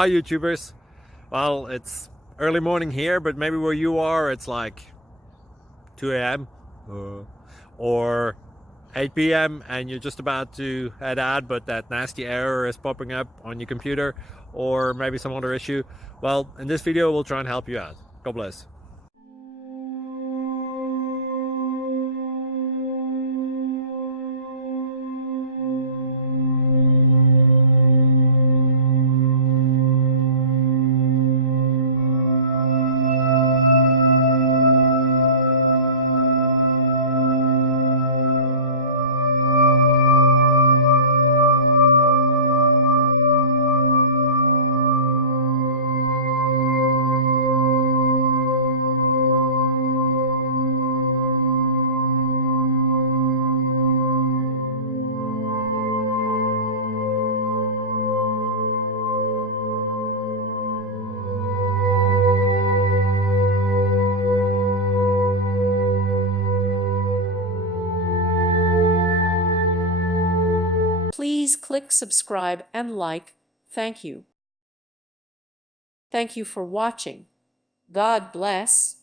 Hi YouTubers. Well, it's early morning here, but maybe where you are it's like 2 a.m. or 8 p.m. and you're just about to head out, but that nasty error is popping up on your computer, or maybe some other issue. Well, in this video we'll try and help you out. God bless. Please click subscribe and like. Thank you. Thank you for watching. God bless.